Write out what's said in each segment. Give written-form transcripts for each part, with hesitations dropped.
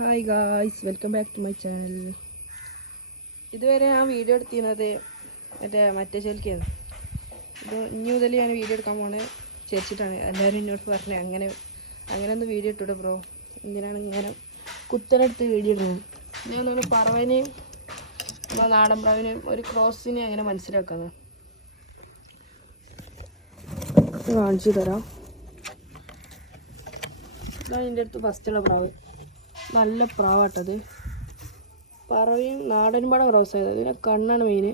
Hi guys, welcome back to my channel. ഇതുവരെ ഞാൻ video എടുത്തിരുന്നത് മറ്റേ ശരിക്കാണ്. ഇപ്പോൾ ഇനി മുതൽ ഞാൻ വീഡിയോ എടുക്കാൻ പോണത് ചേച്ചിട്ടാണ്. എല്ലാവരും എന്നോട് പറഞ്ഞത് അങ്ങനെ ഒന്ന് വീഡിയോ ഇട്ടിട്ട് ബ്രോ, എന്തിനാണ് ഇങ്ങനെ കുത്തനെടുത്ത് വീഡിയോ ഇടുന്നത്. ഞാൻ പറവനെയും നാടൻ പ്രാവിനെയും ഒരു ക്രോസിനെ അങ്ങനെ മനസ്സിലാക്കുന്നത് കാണിച്ചു തരാം. ഇതാണ് എൻ്റെ അടുത്ത് ഫസ്റ്റുള്ള പ്രാവ്. നല്ല പ്രാവാട്ടത്. പറവയും നാടനും പാടെ ക്രോസ് ആയത്. ഇതിൻ്റെ കണ്ണാണ് മെയിൻ.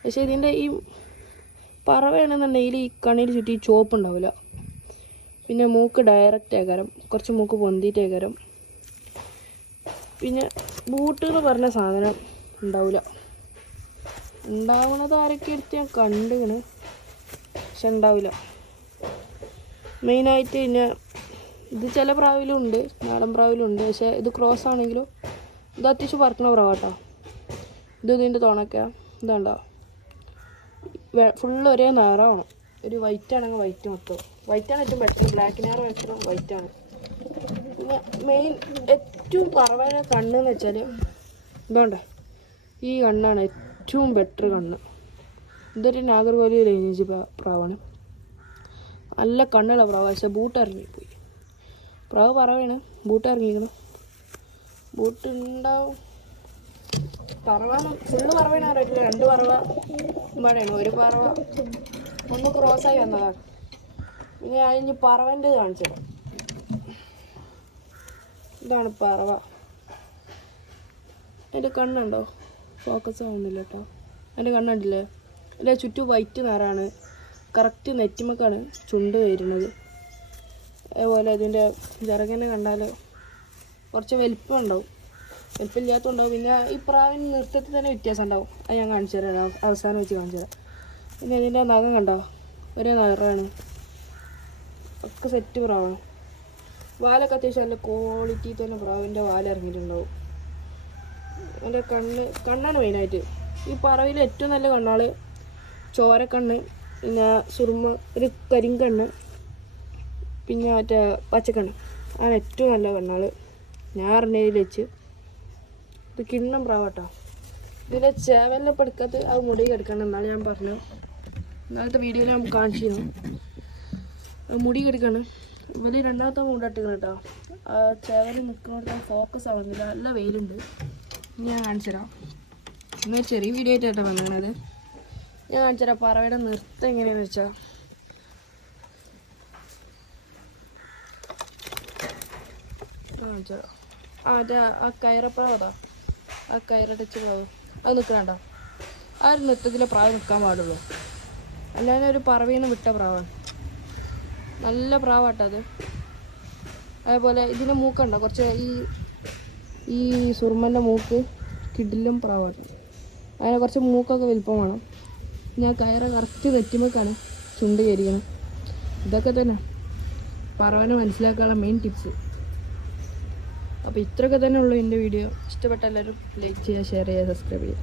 പക്ഷേ ഇതിൻ്റെ ഈ പറവയാണെന്നുണ്ടെങ്കിൽ ഈ കണ്ണിന് ചുറ്റി ചോപ്പ് ഉണ്ടാവില്ല. പിന്നെ മൂക്ക് ഡയറക്റ്റ് ആകാരം, കുറച്ച് മൂക്ക് പൊന്തിയിട്ടേക്കാരം. പിന്നെ ബൂട്ട് എന്ന് പറഞ്ഞ സാധനം ഉണ്ടാവില്ല. ഉണ്ടാവണത് ആരൊക്കെ എടുത്ത് ഞാൻ കണ്ടുകണ്, പക്ഷെ ഉണ്ടാവില്ല. മെയിനായിട്ട് പിന്നെ ഇത് ചില പ്രാവിലും ഉണ്ട്, നാടൻ പ്രാവിലും ഉണ്ട്. പക്ഷേ ഇത് ക്രോസ് ആണെങ്കിലും ഇത് അത്യാവശ്യം പറക്കണ പ്രാവാട്ടോ. ഇതിൻ്റെ തുണയ്ക്ക ഇതുണ്ടോ, ഫുള്ള് ഒരേ നിറമാണ്. ഒരു വൈറ്റ് ആണെങ്കിൽ വൈറ്റ് മൊത്തം. വൈറ്റാണ് ഏറ്റവും ബെറ്റർ. ബ്ലാക്കിനേറെ ബെറ്റർ വൈറ്റാണ്. പിന്നെ മെയിൻ ഏറ്റവും പറവയുടെ കണ്ണെന്ന് വെച്ചാൽ ഇതുകൊണ്ടേ, ഈ കണ്ണാണ് ഏറ്റവും ബെറ്റർ കണ്ണ്. ഇതൊരു നാഗർകോലി ലൈനേജ് പ്രാവാണ്. നല്ല കണ്ണുള്ള പ്രാവ്. പക്ഷേ ബൂട്ട് ഇറങ്ങിപ്പോയി. പ്രാവ് പറവാണ്, ബൂട്ട് ഇറങ്ങിക്കണം. ബൂട്ട് ഉണ്ടാവും. പറവാണ്, ഫുള്ള് പറവാണ് അറിയില്ല. 2 പറവ ഇവിടെയാണ്. ഒരു പറവ ഒന്ന് ക്രോസായി വന്നതാണ്. പിന്നെ അതിന് പറവൻ്റെ കാണിച്ചത്. ഇതാണ് പറവ. എൻ്റെ കണ്ണുണ്ടോ? ഫോക്കസ് ആവുന്നില്ല കേട്ടോ. എൻ്റെ കണ്ണുണ്ടല്ലേ, എൻ്റെ ചുറ്റും വൈറ്റ് നിറാണ്. കറക്റ്റ് നെറ്റിമക്കാണ് ചുണ്ട് വരുന്നത്. അതേപോലെ ഇതിൻ്റെ ചിറകനെ കണ്ടാൽ കുറച്ച് വലിപ്പം ഉണ്ടാവും, വലിപ്പമില്ലാത്തതുണ്ടാവും. പിന്നെ ഈ പ്രാവിന് നൃത്തത്തിൽ തന്നെ വ്യത്യാസം ഉണ്ടാവും. അത് ഞാൻ കാണിച്ചു തരാം, അവസാനം വെച്ച് കാണിച്ചു തരാം. പിന്നെ ഇതിൻ്റെ നഖം കണ്ടോ, ഒരേ നിറമാണ്. ഒക്കെ സെറ്റ് പ്രാവാണ്. വാലൊക്കെ അത്യാവശ്യം നല്ല ക്വാളിറ്റി തന്നെ പ്രാവിൻ്റെ വാലിറങ്ങിയിട്ടുണ്ടാവും. എൻ്റെ കണ്ണാണ് മെയിനായിട്ട്. ഈ പറവിൽ ഏറ്റവും നല്ല കണ്ണാൾ ചോരക്കണ്ണ്, പിന്നെ സുറുമ, ഒരു കരിങ്കണ്ണ്, പിന്നെ മറ്റേ പച്ചക്കണ്ണ്. ആണ് ഏറ്റവും നല്ല കണ്ണാൾ ഞാൻ അറിഞ്ഞതിൽ വെച്ച്. ഇത് കിണ്ണം പ്രാവട്ടോ. ഇതിൻ്റെ ചേവലിനിപ്പോൾ എടുക്കാത്ത അത് മുടി കെടുക്കണം എന്നാണ് ഞാൻ പറഞ്ഞു. ഇന്നലത്തെ വീഡിയോയിൽ നമുക്ക് കാണിച്ചിരുന്നു. മുടി കെടുക്കണം. ഇവർ രണ്ടാമത്തെ മൂടിട്ടിക്കണം കേട്ടോ. ആ ചേവൽ നിൽക്കുന്നിടത്ത് ഫോക്കസ് ആവുന്നില്ല. നല്ല വെയിലുണ്ട്. ഞാൻ കാണിച്ചു തരാം. എന്നാൽ ചെറിയ വീഡിയോ ആയിട്ടാണ് വന്നത്. ഞാൻ കാണിച്ചു തരാം പറവയുടെ നൃത്തം എങ്ങനെയാണെന്ന് വെച്ചാൽ. ആ കയറപ്രാവ് അതാ, ആ കയറടച്ച് പ്രാവ് അത് നിൽക്കണോ. ആ ഒരു നൃത്തത്തിലെ പ്രാവ് നിൽക്കാൻ പാടുള്ളൂ. അല്ലാതെ ഒരു പറവീന്ന് വിട്ട പ്രാവാണ്. നല്ല പ്രാവാട്ടത്. അതേപോലെ ഇതിൻ്റെ മൂക്കുണ്ടോ, കുറച്ച് ഈ സുറുമൻ്റെ മൂക്ക് കിടിലും പ്രാവാണ്. അതിനെ കുറച്ച് മൂക്കൊക്കെ വലിപ്പം വേണം. ഞാൻ കയറ കറക്റ്റ് നെറ്റിമേക്കാണ് ചുണ്ട് കയറിക്കണം. ഇതൊക്കെ തന്നെ പറവനെ മനസ്സിലാക്കാനുള്ള മെയിൻ ടിപ്സ്. അപ്പോൾ ഇത്രയൊക്കെ തന്നെ ഉള്ളൂ എൻ്റെ വീഡിയോ. ഇഷ്ടപ്പെട്ട എല്ലാവരും ലൈക്ക് ചെയ്യുക, ഷെയർ ചെയ്യുക, സബ്സ്ക്രൈബ് ചെയ്യുക.